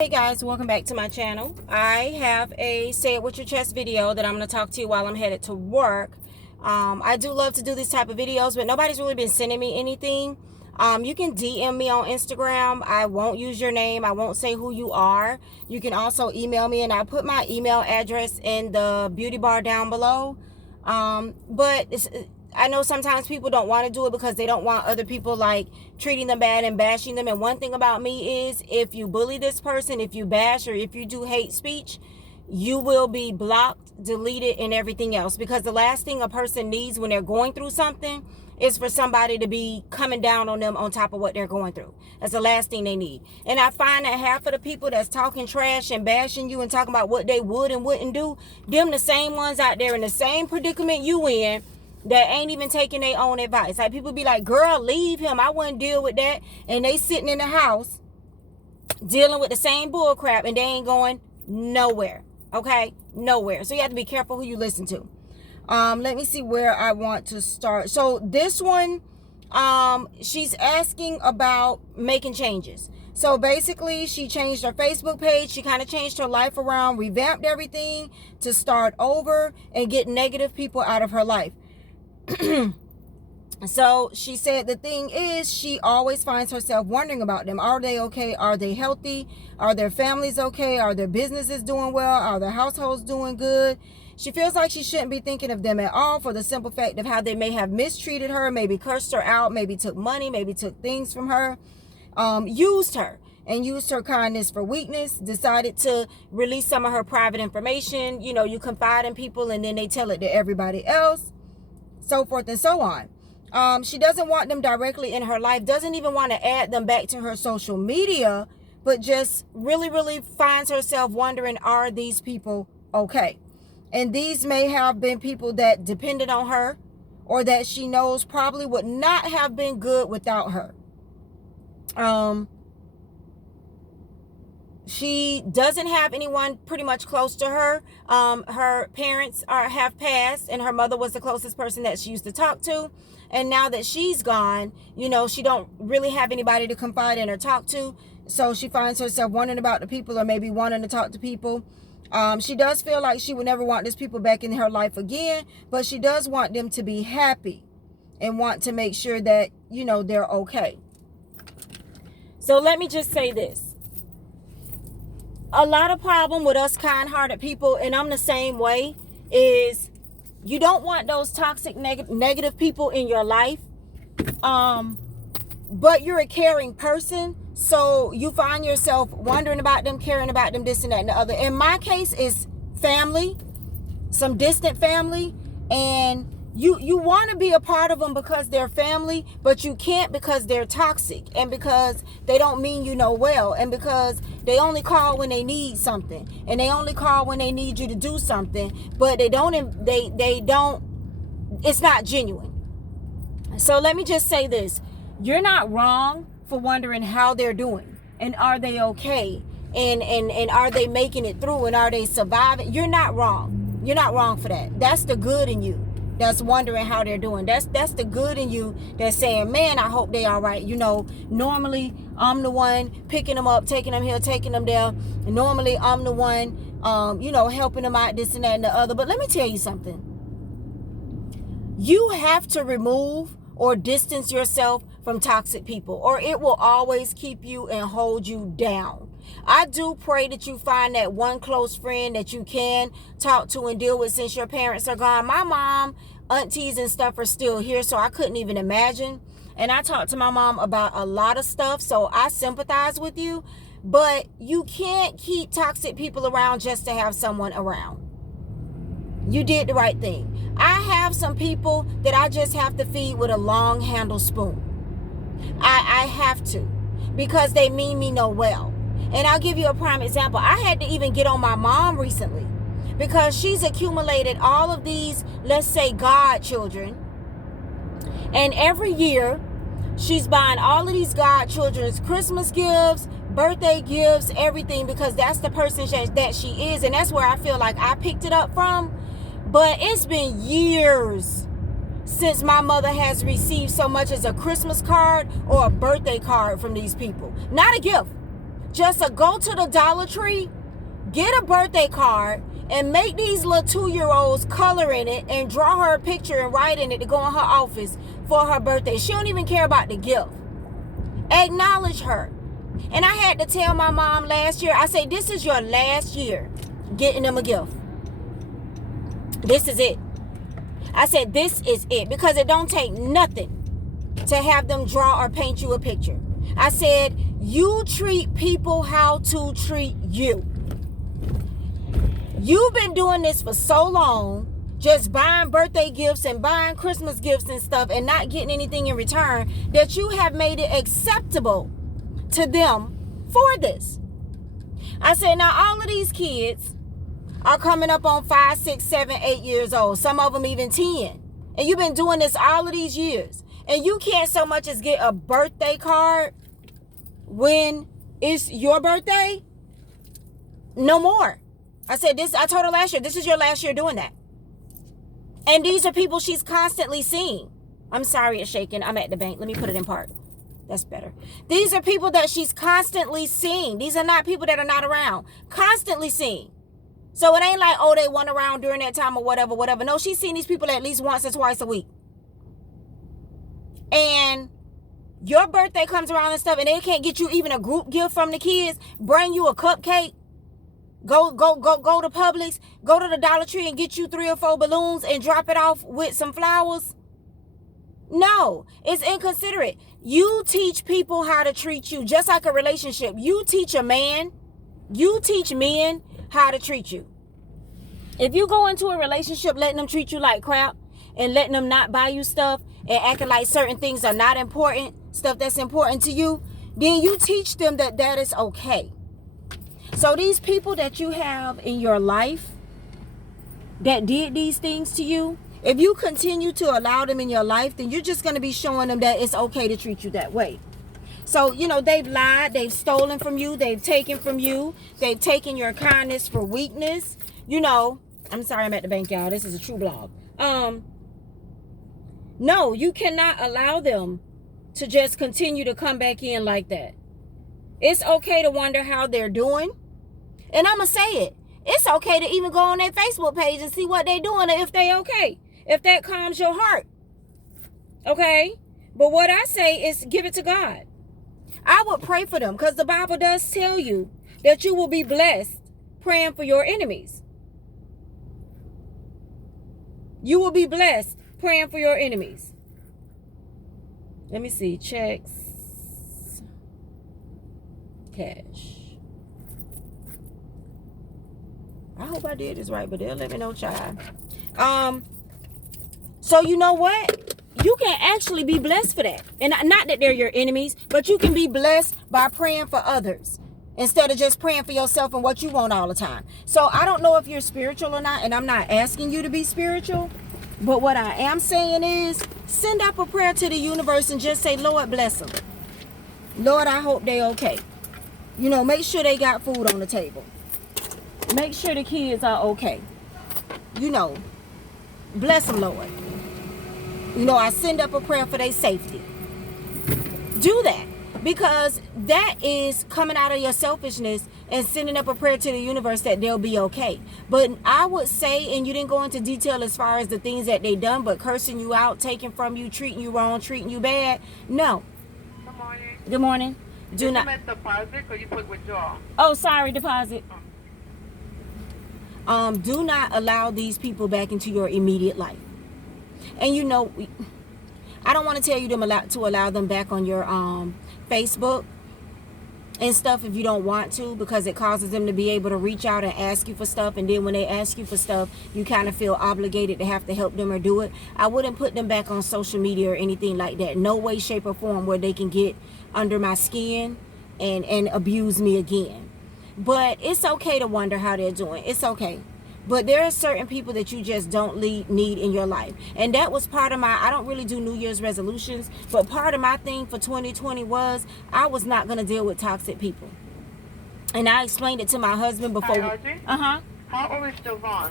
Hey guys, welcome back to my channel. I have a say it with your chest video that I'm going to talk to you while I'm headed to work. I do love to do these type of videos, but nobody's really been sending me anything. You can DM me on Instagram. I won't use your name. I won't say who you are. You can also email me, and I'll put my email address in the beauty bar down below. I know sometimes people don't want to do it because they don't want other people like treating them bad and bashing them. And one thing about me is if you bully this person, if you bash, or if you do hate speech, you will be blocked, deleted, and everything else. Because the last thing a person needs when they're going through something is for somebody to be coming down on them on top of what they're going through. That's the last thing they need. And I find that half of the people that's talking trash and bashing you and talking about what they would and wouldn't do, them the same ones out there in the same predicament you in, that ain't even taking their own advice. Like, people be like, girl, leave him, I wouldn't deal with that. And they sitting in the house dealing with the same bull crap, and they ain't going nowhere. Okay, nowhere. So you have to be careful who you listen to. Let me see where I want to start. So this one, she's asking about making changes. So basically, she changed her Facebook page. She kind of changed her life around, revamped everything to start over and get negative people out of her life. So she said the thing is, she always finds herself wondering about them. Are they okay? Are they healthy? Are their families okay? Are their businesses doing well? Are their households doing good? She feels like she shouldn't be thinking of them at all for the simple fact of how they may have mistreated her, maybe cursed her out, maybe took money, maybe took things from her, used her kindness for weakness, decided to release some of her private information. You know, you confide in people and then they tell it to everybody else, so forth and so on. She doesn't want them directly in her life, doesn't even want to add them back to her social media, but just really finds herself wondering, are these people okay? And these may have been people that depended on her, or that she knows probably would not have been good without her. She doesn't have anyone pretty much close to her. Her parents have passed, and her mother was the closest person that she used to talk to. And now that she's gone, you know, she don't really have anybody to confide in or talk to. So she finds herself wondering about the people, or maybe wanting to talk to people. She does feel like she would never want these people back in her life again, but she does want them to be happy and want to make sure that, you know, they're okay. So let me just say this. A lot of problem with us kind-hearted people, and I'm the same way, is you don't want those toxic negative people in your life, but you're a caring person, so you find yourself wondering about them, caring about them, this and that and the other. In my case, is family, some distant family, and you want to be a part of them because they're family, but you can't because they're toxic, and because they don't mean you no well, and because they only call when they need something, and they only call when they need you to do something, but they don't, it's not genuine. So let me just say this. You're not wrong for wondering how they're doing, and are they okay, and are they making it through, and are they surviving. You're not wrong. You're not wrong for that. That's the good in you that's wondering how they're doing. That's the good in you that's saying, man, I hope they all right. You know, normally I'm the one picking them up, taking them here, taking them there. And normally I'm the one, you know, helping them out, this and that and the other. But let me tell you something. You have to remove or distance yourself from toxic people, or it will always keep you and hold you down. I do pray that you find that one close friend that you can talk to and deal with since your parents are gone. My mom, aunties and stuff are still here, so I couldn't even imagine. And I talked to my mom about a lot of stuff, so I sympathize with you. But you can't keep toxic people around just to have someone around. You did the right thing. I have some people that I just have to feed with a long handle spoon. I have to, because they mean me no well. And I'll give you a prime example. I had to even get on my mom recently because she's accumulated all of these, let's say, godchildren. And every year she's buying all of these godchildren's Christmas gifts, birthday gifts, everything, because that's the person that she is. And that's where I feel like I picked it up from. But it's been years since my mother has received so much as a Christmas card or a birthday card from these people. Not a gift. just go to the Dollar Tree, get a birthday card, and make these little 2-year-olds color in it and draw her a picture and write in it to go in her office for her birthday. She don't even care about the gift. Acknowledge her. And I had to tell my mom last year, I say, this is your last year getting them a gift. This is it. I said, this is it. Because it don't take nothing to have them draw or paint you a picture. I said, you treat people how to treat you. You've been doing this for so long, just buying birthday gifts and buying Christmas gifts and stuff and not getting anything in return, that you have made it acceptable to them for this. I said, now all of these kids are coming up on 5, 6, 7, 8 years old. Some of them even 10. And you've been doing this all of these years. And you can't so much as get a birthday card when it's your birthday? No more. I said this, I told her last year, this is your last year doing that. And these are people she's constantly seeing. I'm sorry it's shaking. I'm at the bank. Let me put it in park. That's better. These are people that she's constantly seeing. These are not people that are not around. Constantly seeing. So it ain't like, oh, they weren't around during that time or whatever, whatever. No, she's seen these people at least once or twice a week. And your birthday comes around and stuff, and they can't get you even a group gift from the kids, bring you a cupcake. Go to Publix, go to the Dollar Tree and get you 3 or 4 balloons and drop it off with some flowers. No, it's inconsiderate. You teach people how to treat you, just like a relationship. You teach men how to treat you. If you go into a relationship letting them treat you like crap and letting them not buy you stuff and acting like certain things are not important, stuff that's important to you, then you teach them that is okay. So these people that you have in your life that did these things to you, if you continue to allow them in your life, then you're just going to be showing them that it's okay to treat you that way. So, they've lied, they've stolen from you, they've taken from you, they've taken your kindness for weakness. I'm sorry, I'm at the bank, y'all. This is a true blog. No, you cannot allow them to just continue to come back in like that. It's okay to wonder how they're doing. And I'm going to say it. It's okay to even go on their Facebook page and see what they're doing if they okay. If that calms your heart. Okay? But what I say is give it to God. I would pray for them because the Bible does tell you that you will be blessed praying for your enemies. You will be blessed praying for your enemies. Let me see. Checks. Cash. I hope I did this right, but they'll let me know, child. So you know what? You can actually be blessed for that. And not that they're your enemies, but you can be blessed by praying for others instead of just praying for yourself and what you want all the time. So I don't know if you're spiritual or not, and I'm not asking you to be spiritual, but what I am saying is send up a prayer to the universe and just say, Lord, bless them. Lord, I hope they okay. Make sure they got food on the table. Make sure the kids are okay. Bless them, Lord. I send up a prayer for their safety. Do that. Because that is coming out of your selfishness and sending up a prayer to the universe that they'll be okay. But I would say, and you didn't go into detail as far as the things that they done, but cursing you out, taking from you, treating you wrong, treating you bad. No. Good morning. Good morning. Do not. You deposit or you put withdrawal? Oh, sorry, deposit. Do not allow these people back into your immediate life. And I don't want to tell you to allow them back on your Facebook and stuff if you don't want to, because it causes them to be able to reach out and ask you for stuff. And then when they ask you for stuff, you kind of feel obligated to have to help them or do it. I wouldn't put them back on social media or anything like that. No way, shape, or form where they can get under my skin and abuse me again. But it's okay to wonder how they're doing. It's okay. But there are certain people that you just don't need in your life. And that was part of I don't really do New Year's resolutions, but part of my thing for 2020 was I was not going to deal with toxic people. And I explained it to my husband before. Hi, Audrey. Uh-huh. How old is Javon?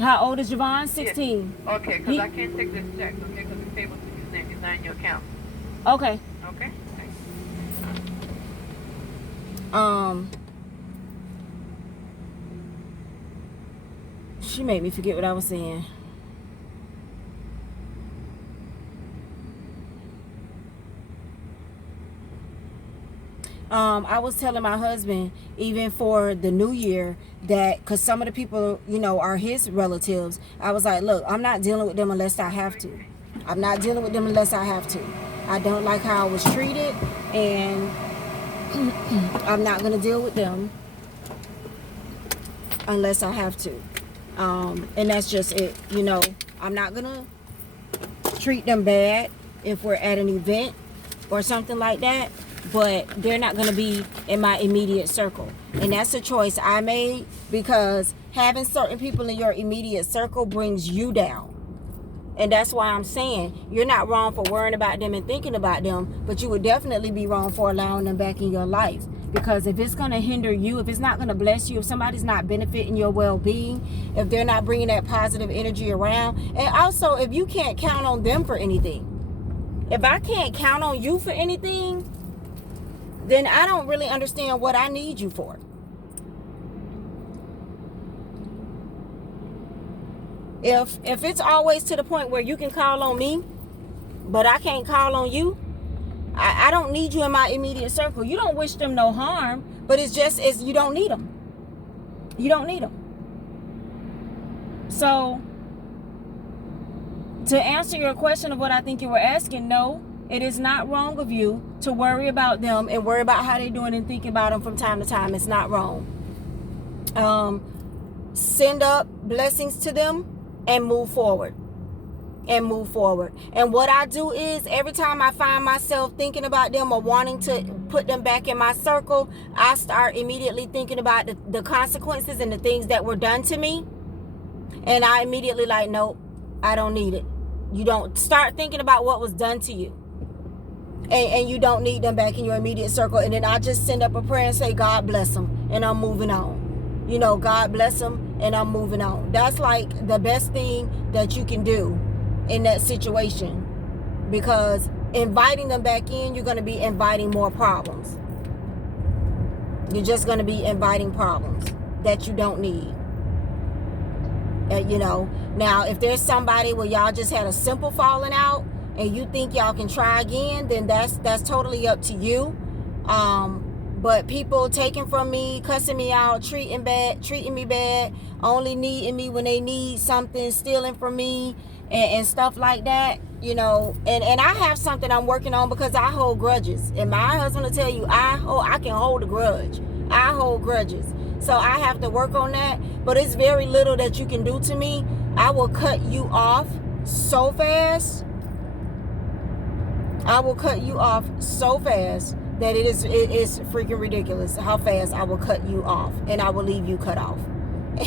How old is Javon? 16. Yes. Okay, because I can't take this check, okay, because it's able to use it in your account. Okay. Okay? Thanks. She made me forget what I was saying. I was telling my husband, even for the new year, that because some of the people, you know, are his relatives, I was like, look, I'm not dealing with them unless I have to. I'm not dealing with them unless I have to. I don't like how I was treated, and I'm not going to deal with them unless I have to. And that's just it. You know, I'm not going to treat them bad if we're at an event or something like that, but they're not going to be in my immediate circle. And that's a choice I made, because having certain people in your immediate circle brings you down. And that's why I'm saying you're not wrong for worrying about them and thinking about them, but you would definitely be wrong for allowing them back in your life. Because if it's going to hinder you, if it's not going to bless you, if somebody's not benefiting your well-being, if they're not bringing that positive energy around, and also if you can't count on them for anything. If I can't count on you for anything, then I don't really understand what I need you for. If it's always to the point where you can call on me, but I can't call on you, I don't need you in my immediate circle. You don't wish them no harm, but it's you don't need them. You don't need them. So, to answer your question of what I think you were asking, no, it is not wrong of you to worry about them and worry about how they're doing and think about them from time to time. It's not wrong. Send up blessings to them and move forward. And what I do is, every time I find myself thinking about them or wanting to put them back in my circle, I start immediately thinking about the consequences and the things that were done to me. And I immediately like, nope, I don't need it. You don't start thinking about what was done to you. And you don't need them back in your immediate circle. And then I just send up a prayer and say, God bless them, and I'm moving on. You know, God bless them, and I'm moving on. That's like the best thing that you can do in that situation, because inviting them back in, you're going to be inviting more problems. You're just going to be inviting problems that you don't need. You know, now if there's somebody where y'all just had a simple falling out and you think y'all can try again, then that's totally up to you. But people taking from me, cussing me out, treating me bad, only needing me when they need something, stealing from me, and stuff like that, you know. And I have something I'm working on, because I hold grudges. And my husband will tell you, I can hold a grudge. I hold grudges. So I have to work on that. But it's very little that you can do to me. I will cut you off so fast. I will cut you off so fast that it is freaking ridiculous how fast I will cut you off, and I will leave you cut off.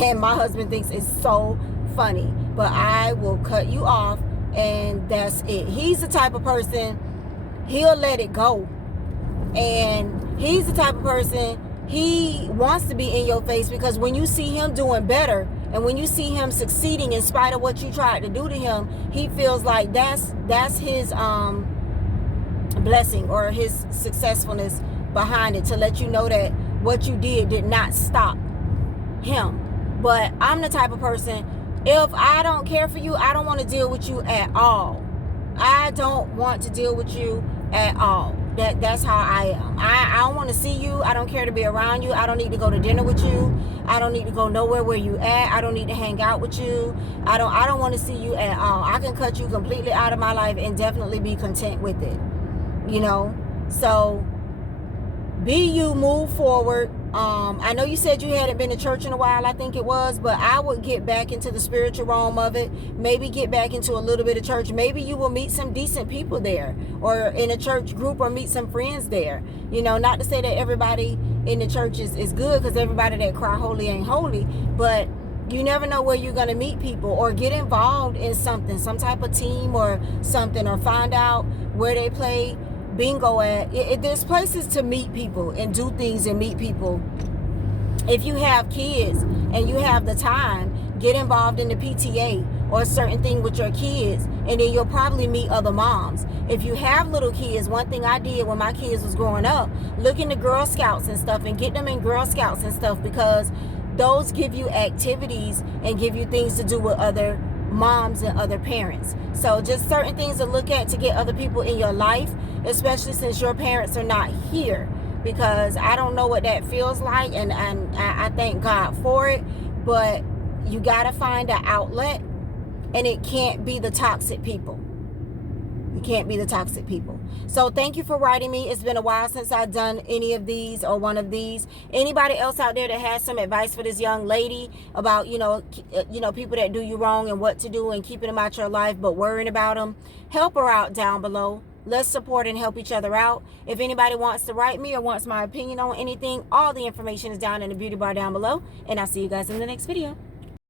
And my husband thinks it's so funny, but I will cut you off, and that's it. He's the type of person, he'll let it go. And he's the type of person, he wants to be in your face, because when you see him doing better, and when you see him succeeding in spite of what you tried to do to him, he feels like that's his blessing or his successfulness behind it, to let you know that what you did not stop him. But I'm the type of person, if I don't care for you, I don't want to deal with you at all. I don't want to deal with you at all. That's how I am. I don't want to see you. I don't care to be around you. I don't need to go to dinner with you. I don't need to go nowhere where you at. I don't need to hang out with you. I don't want to see you at all. I can cut you completely out of my life and definitely be content with it. You know, so be you, move forward. I know you said you hadn't been to church in a while, I think it was, but I would get back into the spiritual realm of it. Maybe get back into a little bit of church. Maybe you will meet some decent people there, or in a church group, or meet some friends there. You know, not to say that everybody in the church is good, because everybody that cry holy ain't holy, but you never know where you're going to meet people, or get involved in something, some type of team or something, or find out where they play bingo at. There's places to meet people and do things and meet people. If you have kids and you have the time, get involved in the PTA or a certain thing with your kids, and then you'll probably meet other moms. If you have little kids, one thing I did when my kids was growing up, look into Girl Scouts and stuff and get them in Girl Scouts and stuff, because those give you activities and give you things to do with other moms and other parents. So just certain things to look at to get other people in your life, especially since your parents are not here, because I don't know what that feels like, and I thank God for it, but you got to find an outlet, and it can't be the toxic people. You can't be the toxic people. So thank you for writing me. It's been a while since I've done any of these or one of these. Anybody else out there that has some advice for this young lady about, people that do you wrong and what to do and keeping them out your life but worrying about them, help her out down below. Let's support and help each other out. If anybody wants to write me or wants my opinion on anything, all the information is down in the beauty bar down below. And I'll see you guys in the next video.